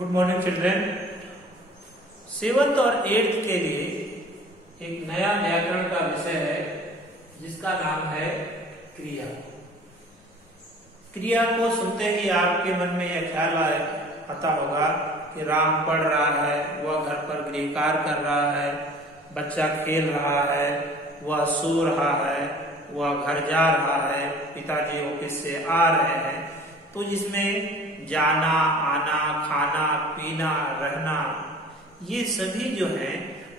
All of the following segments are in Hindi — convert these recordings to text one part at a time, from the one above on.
Good morning children. 7th और 8th के लिए एक नया व्याकरण का विषय है जिसका नाम है क्रिया। क्रिया को सुनते ही आपके मन में यह ख्याल आता होगा कि राम पढ़ रहा है, वह घर पर गृह कार्य कर रहा है, बच्चा खेल रहा है, वह सो रहा है, वह घर जा रहा है, पिताजी ऑफिस से आ रहे हैं। तो इसमें जाना, आना, खाना, पीना, रहना, ये सभी जो है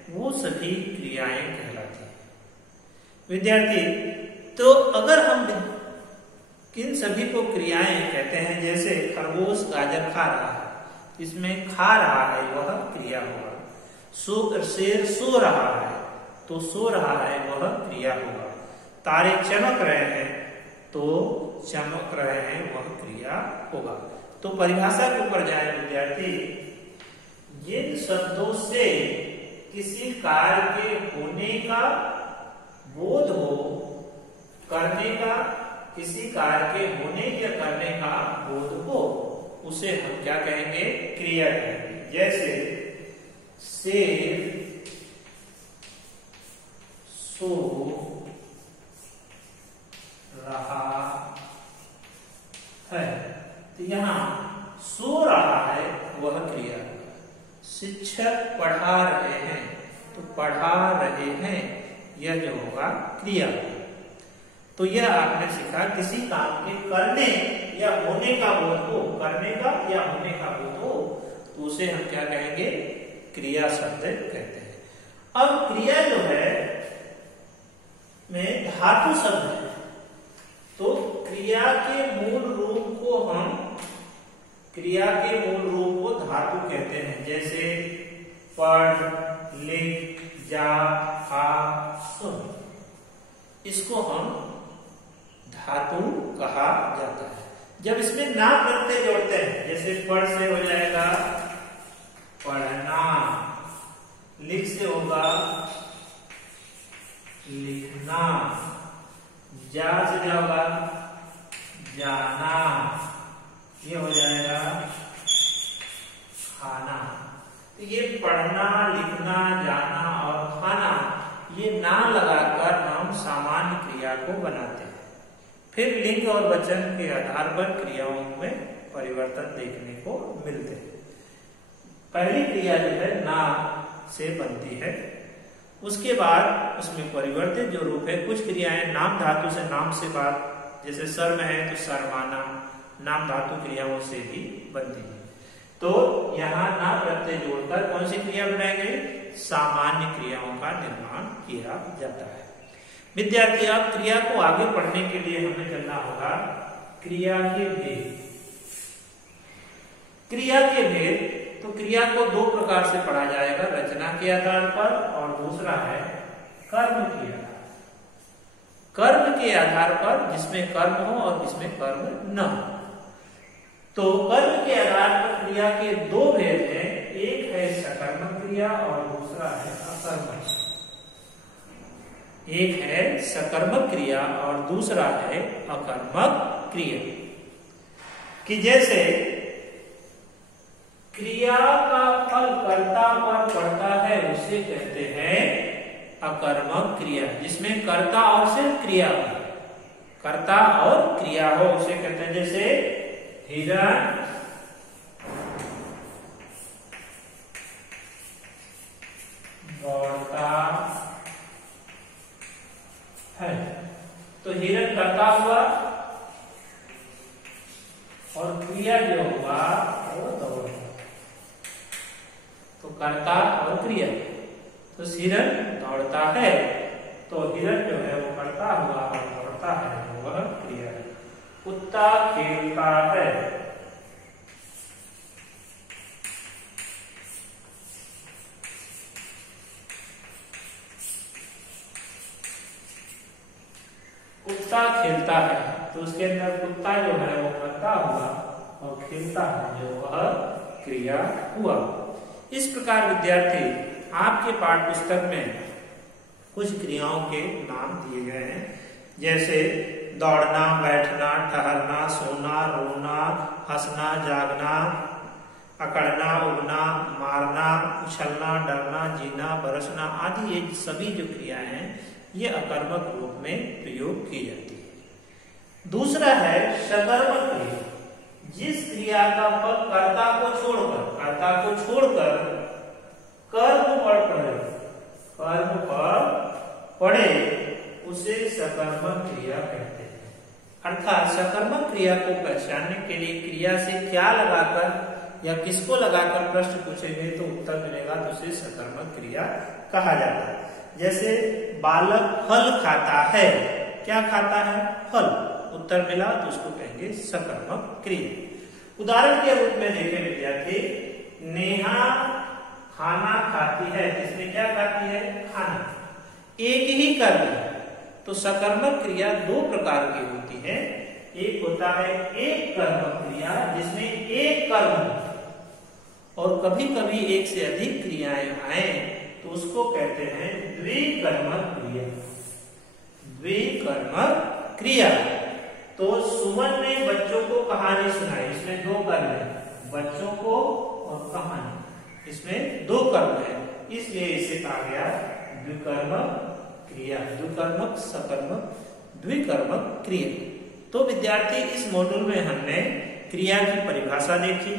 वो सभी क्रियाएं कहलाती हैं। विद्यार्थी, तो अगर हम किन सभी को क्रियाएं कहते हैं, जैसे खरगोश गाजर खा रहा है, इसमें खा रहा है वह क्रिया होगा। शेर सो रहा है तो सो रहा है वह क्रिया होगा। तारे चमक रहे हैं तो चमक रहे हैं वह क्रिया होगा। तो परिभाषा के ऊपर जाए विद्यार्थी, जिन शब्दों से किसी कार्य के होने का बोध हो, करने का, किसी कार्य के होने या करने का बोध हो, उसे हम क्या कहेंगे? क्रिया कहेंगे। जैसे शेर सो रहा है, तो यहां सो रहा है वह क्रिया। शिक्षक पढ़ा रहे हैं तो पढ़ा रहे हैं यह जो होगा क्रिया। तो यह आपने सीखा, किसी काम के करने या होने का बोध हो, करने का या होने का बोध हो, तो उसे हम क्या कहेंगे? क्रिया शब्द कहते हैं। अब क्रिया जो है में धातु शब्द है, तो क्रिया के मूल रूप को धातु कहते हैं। जैसे पढ़, लिख, जा, खा, सुन, इसको हम धातु कहा जाता है। जब इसमें ना प्रत्यय जोड़ते हैं, जैसे पढ़ से हो जाएगा पढ़ना, लिख से होगा लिखना, जा से जाओगा जाना, ये हो जाएगा खाना। तो ये पढ़ना, लिखना, जाना और खाना, ये ना लगाकर हम सामान्य क्रिया को बनाते हैं। फिर लिंग और वचन के आधार पर क्रियाओं में परिवर्तन देखने को मिलते हैं। पहली क्रिया जो है ना से बनती है, उसके बाद उसमें परिवर्तित जो रूप है, कुछ क्रियाएं नाम धातु से, नाम से बात, जैसे सर्व है तो सर्वमाना, नाम धातु क्रियाओं से भी बनती है। तो यहाँ ना प्रत्यय जोड़कर कौन सी क्रिया बनाई गई? सामान्य क्रियाओं का निर्माण किया जाता है। विद्यार्थी, अब क्रिया को आगे पढ़ने के लिए हमें करना होगा क्रिया के भेद। क्रिया के भेद, तो क्रिया को दो प्रकार से पढ़ा जाएगा, रचना के आधार पर, और दूसरा है कर्म के आधार। कर्म के आधार पर, जिसमें कर्म हो और जिसमें कर्म न हो। तो कर्म के आधार पर क्रिया के दो भेद हैं, एक है सकर्मक क्रिया और दूसरा है अकर्मक। एक है सकर्मक क्रिया और दूसरा है अकर्मक क्रिया। कि जैसे क्रिया का फल कर्ता पर पड़ता है, उसे कहते हैं अकर्मक क्रिया। जिसमें कर्ता और सिर्फ क्रिया हो, कर्ता और क्रिया हो, उसे कहते हैं। जैसे हिरण दौड़ता है, तो हिरण कर्ता हुआ और क्रिया जो हुआ वो दौड़ता। तो कर्ता और क्रिया, तो हिरण दौड़ता है, तो हिरण जो है वो कर्ता हुआ और दौड़ता है वह क्रिया है। कुत्ता खेलता है, कुत्ता खेलता है, तो उसके अंदर कुत्ता जो है वो करता हुआ और खेलता है जो वह क्रिया हुआ। इस प्रकार विद्यार्थी, आपके पाठ्य पुस्तक में कुछ क्रियाओं के नाम दिए गए हैं, जैसे दौड़ना, बैठना, ठहरना, सोना, रोना, हंसना, जागना, अकड़ना, उड़ना, मारना, उछलना, डरना, जीना, बरसना आदि ये सभी जो क्रियाएं हैं ये अकर्मक रूप में प्रयोग की जाती है। दूसरा है सकर्मक क्रिया। जिस क्रिया का फल कर्ता को छोड़कर कर्म पर पड़े उसे सकर्मक क्रिया कहते हैं। अर्थात सकर्मक क्रिया को पहचानने के लिए क्रिया से क्या लगाकर या किसको लगाकर प्रश्न पूछेंगे तो उत्तर मिलेगा तो उसे सकर्मक क्रिया कहा जाता है। जैसे बालक फल खाता है, क्या खाता है? फल। उत्तर मिला तो उसको कहेंगे सकर्मक क्रिया। उदाहरण के रूप में देखें विद्यार्थी, नेहा खाना खाती है। इसमें क्या खाती है? खाना। एक ही कर्म है तो सकर्मक क्रिया दो प्रकार की होती है। एक होता है एक कर्मक क्रिया जिसमें एक कर्म है और कभी कभी एक से अधिक क्रियाएं आए तो उसको कहते हैं द्विकर्मक क्रिया। द्विकर्मक क्रिया। तो सुमन ने बच्चों को कहानी सुनाई, इसमें दो कर्म है, बच्चों को और कहानी, इसमें दो कर्म है, इसलिए इसे कहा गया द्विकर्मक क्रिया। द्विकर्मक, सकर्मक, द्विकर्मक क्रिया। तो विद्यार्थी इस मॉड्यूल में हमने क्रिया की परिभाषा देखी,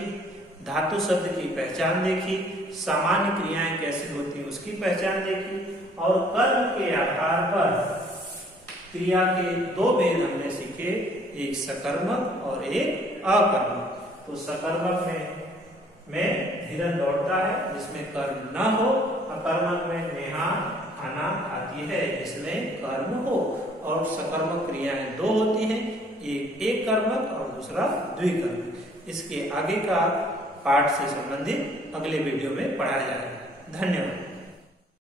धातु शब्द की पहचान देखी, सामान्य क्रियाएं कैसे होती उसकी पहचान देखी और कर्म के आधार पर क्रिया के दो भेद हमने सीखे, एक सकर्मक और एक अकर्मक। तो सकर्मक में हिरन दौड़ता है जिसमें कर्म न हो, अकर्मक में नेहा खाना खाती है जिसमें कर्म हो, और सकर्मक क्रियाएं दो होती हैं, एक कर्मक और दूसरा द्विकर्मक। इसके आगे का पाठ से संबंधित अगले वीडियो में पढ़ाया जाएगा। धन्यवाद।